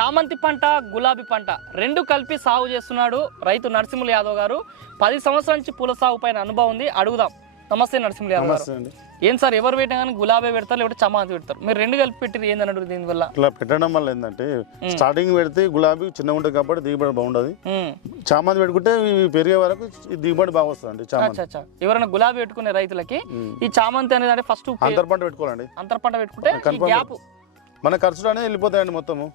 చామంతి పంట గులాబీ పంట రెండు కలిపి సాగు చేస్తున్నాడు రైతు నరసింహులు యాదవ్ గారు. 10 సంవత్సరాల నుంచి పూల సాగు పైన అనుభవం ఉంది. అడుగుదాం. నమస్తే నరసింహులు యాదవ్ గారు. ఏం సార్ ఎవరు పెట్టినా కానీ గులాబీ పెడతారు లేకపోతే చామంతి పెడతారు, మీరు రెండు కలిపి పెట్టి ఏందన్నాడు? దీనివల్ల ఇట్లా పెట్టడం వల్ల ఏంటంటే స్టార్టింగ్ పెడితే గులాబీ చిన్నగా ఉంటుంది కాబట్టి దిగుబడి బాగుండదు. చామంతి పెట్టుకుంటే పెరిగే వరకు దిగుబడి బాగా వస్తుంది. చామంతి ఎవరైనా గులాబీ పెట్టుకునే రైతులకి ఈ చామంతి అనేది అంటే ఫస్ట్ అంతర పంట పెట్టుకోవాలండి. అంతర పంట పెట్టుకుంటే గ్యాప్ మన ఖర్చులు అనేది వెళ్ళిపోతాయండి మొత్తము.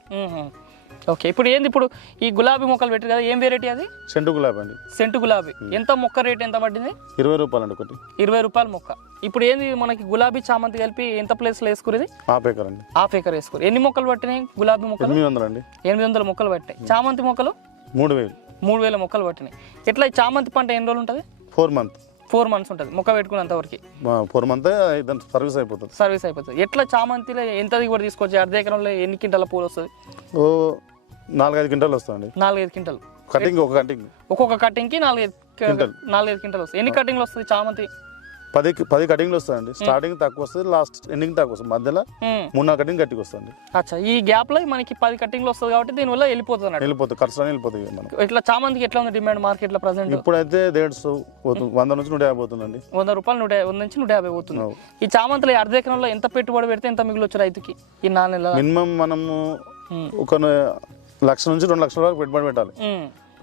ఓకే, ఇప్పుడు ఏంది ఇప్పుడు ఈ గులాబీ మొక్కలు పెట్టారు కదా, ఏం వెరైటీ అది? సెంటు గులాబీ అండి. సెంటు గులాబీ ఎంత మొక్క రేట్ ఎంత పడింది? 20 రూపాయలు అండి ఒకటి. 20 రూపాయల మొక్క. ఇప్పుడు ఏంది మనకి గులాబీ చామంతి కలిపి ఎంత ప్లేస్లో వేసుకునేది? హాఫ్ ఎకర్ అండి. హాఫ్ ఎకర్ వేసుకోరు. ఎన్ని మొక్కలు పట్టినాయి గులాబీ మొక్కలు? 800 అండి. 800 మొక్కలు పట్టాయి. చామంతి మొక్కలు 3000 మొక్కలు పట్టినాయి. ఎట్లా ఈ చామంతి పంట ఎన్ని రోజులు ఉంటుంది? 4 మంత్స్ ఉంటుంది మొక్క పెట్టుకున్నంత వరకు. 4 మంత్ సర్వీస్ అయిపోతుంది. ఎట్లా చామంతిలో ఎంత దిగుబడి తీసుకోవచ్చు? అర్ధ ఎకరంలో ఎన్ని క్వింటాల పూలు వస్తుంది? 4-5 క్వింటాలు వస్తుంది. 4-5 క్వింటాలు కటింగ్. ఒక్కొక్క కటింగ్కి 4-5 క్వింటాలు వస్తుంది. ఎన్ని కటింగ్లు వస్తుంది చామంతి? 10 కటింగ్లు వస్తాయండి. స్టార్టింగ్ తక్కువ వస్తుంది, లాస్ట్ ఎండింగ్ తక్కువ వస్తుంది, మధ్యలో 3-4 కటింగ్ గట్టిగా వస్తుంది. అచ్చా, ఈ గ్యాప్ లో మనకి 10 కటింగ్లు వస్తుంది కాబట్టి దీనివల్ల వెళ్ళిపోతుంది ఖర్చు వెళ్ళిపోతుంది మనకు. ఇట్లా చామంతికి ఎట్లా ఉంది డిమాండ్ మార్కెట్ లో ప్రెసెంట్? ఇప్పుడైతే 100 నుంచి 150 పోతుందండి. 100 రూపాయలు 100 నుంచి 150 పోతుంది. ఈ చామంతిలో అర్ధ ఎకరంలో ఎంత పెట్టుబడి పెడితే ఎంత మిగిలొచ్చు రైతుకి ఈ 4 నెలల? మినిమం మనము ఒక 1 లక్ష నుంచి 2 లక్షల వరకు పెట్టుబడి పెట్టాలి.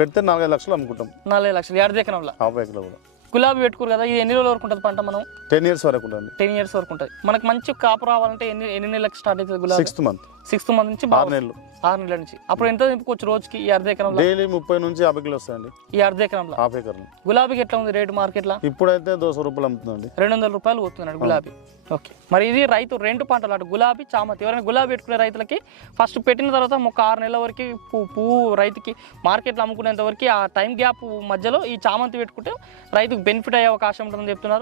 పెడితే 4-5 లక్షలు అమ్ముకుంటాం. 4 లక్షలు అర్ధ ఎకరంలో. హాఫ్ ఎకర్ కూడా గులాబీ పెట్టుకోరు కదా, ఇది ఎన్ని రోజుల వరకు ఉంటుంది పంట? మనం 10 years వరకు ఉంటుంది. 10 years వరకు ఉంటుంది. మనకు మంచి కాపు రావాలంటే ఎన్ని నెలలకు స్టార్ట్ అవుతుంది గులాబీ? 6th month నుంచి 6 నెలల నుంచి. అప్పుడు ఎంత నింపుకోవచ్చు రోజుకి ఈ అర్ధ ఎకరంలో? డైలీ 30 నుంచి 50 కిలో వస్తాయండి ఈ అర్ధ ఎకరంలో. Half acre. గులాబీకి ఎట్లా ఉంది రేటు మార్కెట్ లో? ఇప్పుడైతే 200 రూపాయలు అమ్ముతుందండి. 200 రూపాయలు పోతున్నాడు గులాబీ. ఓకే, మరి ఇది రైతు 2 పంటలు అటు గులాబీ చామంతి. ఎవరైనా గులాబీ పెట్టుకునే రైతులకి ఫస్ట్ పెట్టిన తర్వాత ఒక 6 నెలల వరకు పువ్వు రైతుకి మార్కెట్లో అమ్ముకునేంత వరకు ఆ టైం గ్యాప్ మధ్యలో ఈ చామంతి పెట్టుకుంటే రైతుకు బెనిఫిట్ అయ్యే అవకాశం ఉంటుందని చెప్తున్నారు.